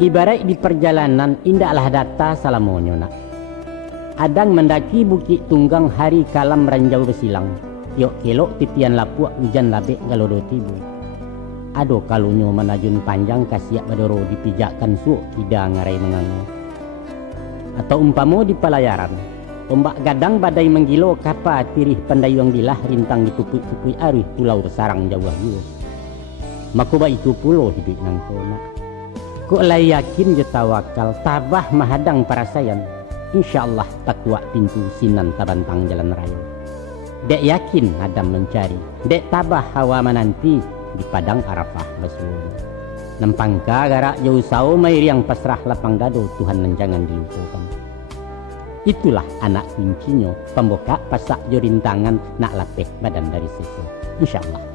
Ibarat di perjalanan indahlah data salamonyo nak. Adang mendaki bukit tunggang hari kalam ranjau bersilang. Yok kelok titian lapuak hujan labek galodo tibu. Ado kalunyo manajun panjang kasiak badoro dipijakkan suuk tidak ngarai mengangu. Atau umpamo di pelayaran, ombak gadang badai menggilo kapa tirih pandayuang dilah rintang dipupui-pupui arih pulau sarang jauh jauh. Makuba itu pulau hidup nang kona. Kok lai yakin je tawakal tabah mahadang parasayan. InsyaAllah takwa pintu sinan tabantang jalan raya. Dek yakin Adam mencari, dek tabah hawa menanti di padang Arafah Baswun. Nampangka garak jauh sau mairiang pasrah lapang dado Tuhan nan jangan dilupakan. Itulah anak kuncinya pembuka pasak jorintangan nak lapeh badan dari sesu. InsyaAllah.